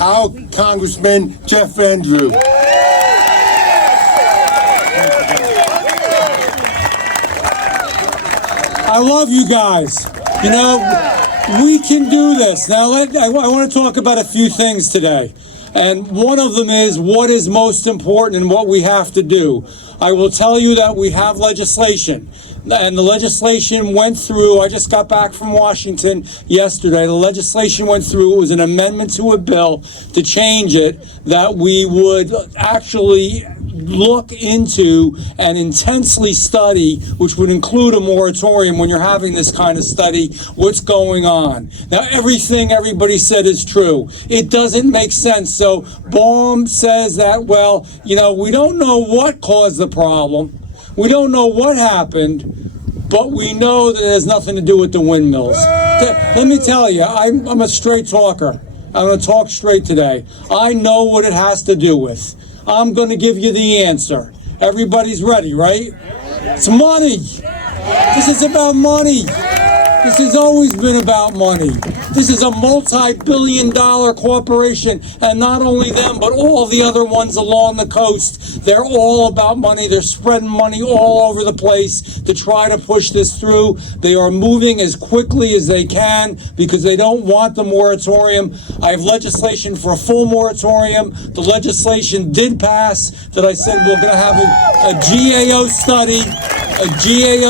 our Congressman Jeff Andrew. I love you guys. You know, we can do this. Now, I want to talk about a few things today. And one of them is what is most important and what we have to do. I will tell you that we have legislation. And the legislation went through. I just got back from Washington yesterday. The legislation went through. It was an amendment to a bill to change it, that we would actually look into and intensely study, which would include a moratorium when you're having this kind of study, what's going on. Now, everything everybody said is true. It doesn't make sense. So Baum says that, well, you know, we don't know what caused the problem. We don't know what happened, but we know that it has nothing to do with the windmills. Let me tell you, I'm a straight talker. I'm going to talk straight today. I know what it has to do with. I'm going to give you the answer. Everybody's ready, right? It's money. This is about money. This has always been about money. This is a multi-billion-dollar corporation, and not only them, but all the other ones along the coast. They're all about money. They're spreading money all over the place to try to push this through. They are moving as quickly as they can because they don't want the moratorium. I have legislation for a full moratorium. The legislation did pass that I said we're going to have a GAO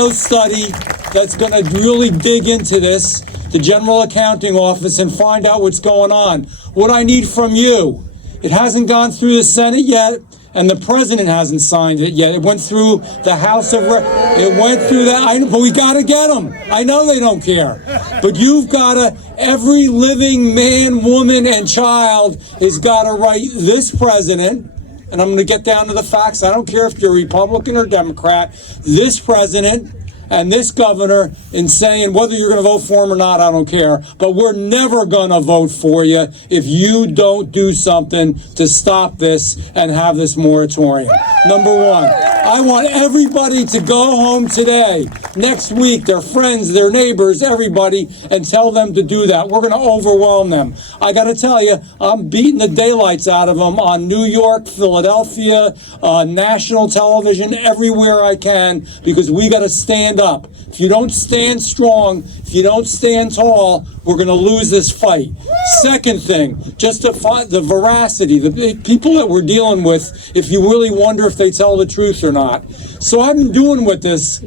study that's going to really dig into this, the General Accounting Office, and find out what's going on. What I need from you, it hasn't gone through the Senate yet, and the President hasn't signed it yet. It went through the House of it went through that, but we got to get them. I know they don't care, but you've got to, every living man, woman, and child has got to write this President, and I'm going to get down to the facts. I don't care if you're Republican or Democrat, this President and this governor, in saying whether you're going to vote for him or not, I don't care. But we're never going to vote for you if you don't do something to stop this and have this moratorium. Number one, I want everybody to go home today, next week, their friends, their neighbors, everybody, and tell them to do that. We're going to overwhelm them. I got to tell you, I'm beating the daylights out of them on New York, Philadelphia, national television, everywhere I can, because we got to stand up. If you don't stand strong, if you don't stand tall, we're going to lose this fight. Second thing, just to find the veracity, the people that we're dealing with, if you really wonder if they tell the truth or not. So I've been dealing with this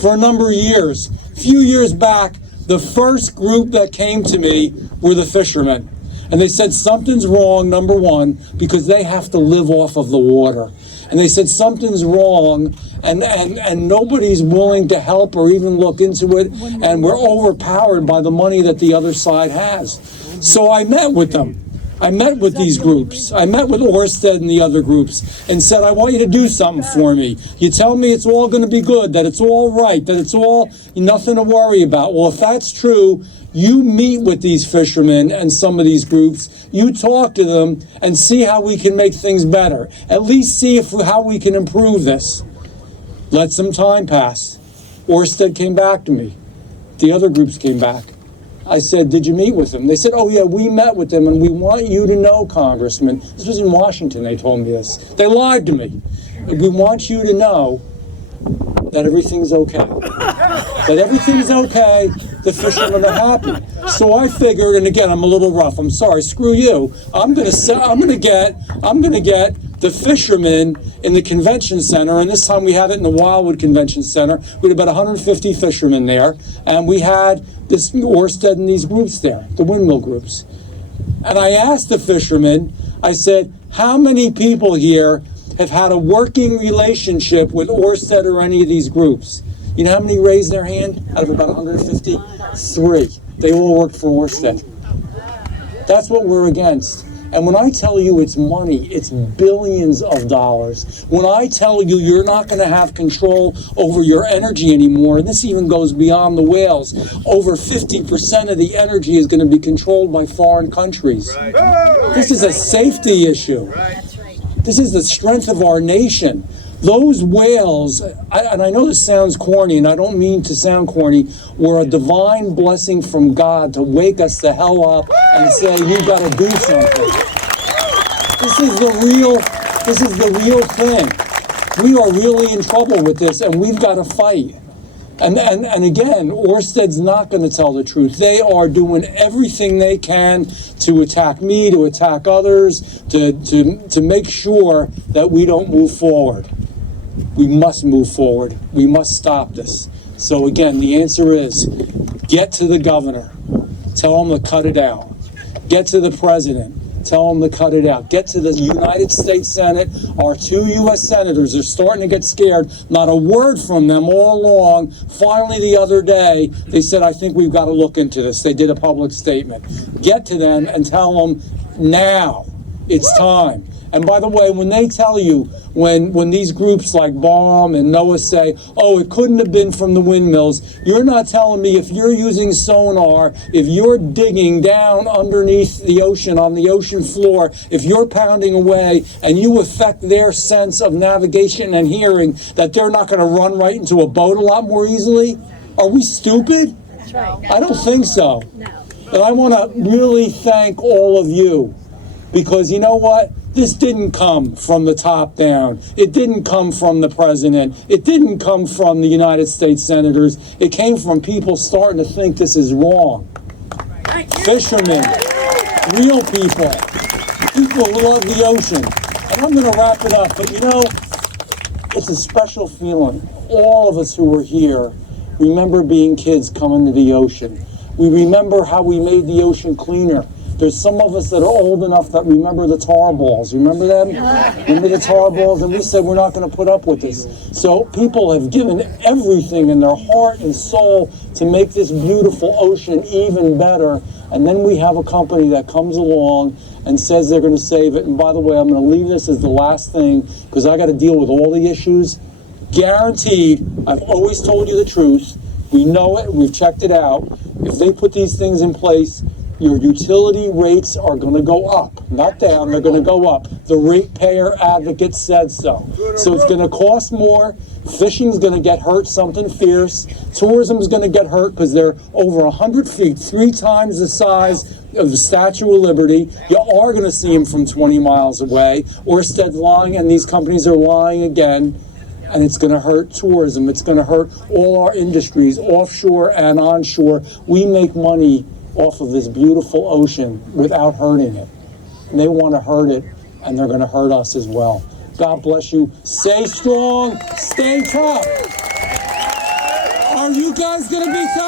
for a number of years. A few years back, the first group that came to me were the fishermen. And they said something's wrong, number one, because they have to live off of the water. And they said something's wrong, and nobody's willing to help or even look into it, and we're overpowered by the money that the other side has. So I met with them. I met with these groups. I met with Orsted and the other groups and said, I want you to do something for me. You tell me it's all going to be good, that it's all right, that it's all nothing to worry about. Well, if that's true, you meet with these fishermen and some of these groups, you talk to them and see how we can make things better. At least see how we can improve this. Let some time pass. Orsted came back to me. The other groups came back. I said, did you meet with them? They said, oh yeah, we met with them, and we want you to know, Congressman. This was in Washington, they told me this. They lied to me. We want you to know that everything's okay. That everything's okay, the fishermen are happy. So I figured, and again, I'm a little rough, I'm sorry, screw you. I'm gonna get the fishermen in the convention center, and this time we had it in the Wildwood Convention Center. We had about 150 fishermen there, and we had this Orsted and these groups there, the windmill groups. And I asked the fishermen, I said, how many people here have had a working relationship with Orsted or any of these groups? You know how many raised their hand out of about 150? 3. They all worked for Orsted. That's what we're against. And when I tell you it's money, it's billions of dollars. When I tell you you're not going to have control over your energy anymore, and this even goes beyond the whales, over 50% of the energy is going to be controlled by foreign countries. This is a safety issue. This is the strength of our nation. Those whales, and I know this sounds corny, and I don't mean to sound corny, were a divine blessing from God to wake us the hell up and say, you got to do something. This is the real thing. We are really in trouble with this, and we've got to fight. And again, Orsted's not going to tell the truth. They are doing everything they can to attack me, to attack others, to make sure that we don't move forward. We must move forward. We must stop this. So again, the answer is get to the governor. Tell him to cut it out. Get to the president. Tell them to cut it out. Get to the United States Senate. Our 2 U.S. senators are starting to get scared. Not a word from them all along. Finally, the other day, they said, I think we've got to look into this. They did a public statement. Get to them and tell them now. It's time. And by the way, when they tell you, when these groups like BOM and NOAA say, oh, it couldn't have been from the windmills, you're not telling me if you're using sonar, if you're digging down underneath the ocean, on the ocean floor, if you're pounding away and you affect their sense of navigation and hearing, that they're not going to run right into a boat a lot more easily? Are we stupid? That's right. I don't think so. No. And I want to really thank all of you, because you know what? This didn't come from the top down. It didn't come from the president. It didn't come from the United States senators. It came from people starting to think this is wrong. Fishermen, real people who love the ocean. And I'm going to wrap it up, but you know, it's a special feeling. All of us who were here remember being kids coming to the ocean. We remember how we made the ocean cleaner. There's some of us that are old enough that remember the tar balls. Remember them? Remember the tar balls? And we said we're not going to put up with this. So people have given everything in their heart and soul to make this beautiful ocean even better. And then we have a company that comes along and says they're going to save it. And by the way, I'm going to leave this as the last thing because I got to deal with all the issues. Guaranteed, I've always told you the truth. We know it. We've checked it out. If they put these things in place, your utility rates are going to go up, not down, they're going to go up. The ratepayer advocate said so. So it's going to cost more. Fishing's going to get hurt, something fierce. Tourism's going to get hurt because they're over 100 feet, 3 times the size of the Statue of Liberty. You are going to see them from 20 miles away. Orsted's lying, and these companies are lying again. And it's going to hurt tourism. It's going to hurt all our industries, offshore and onshore. We make money off of this beautiful ocean without hurting it. And they want to hurt it, and they're going to hurt us as well. God bless you. Stay strong. Stay tough. Are you guys going to be tough?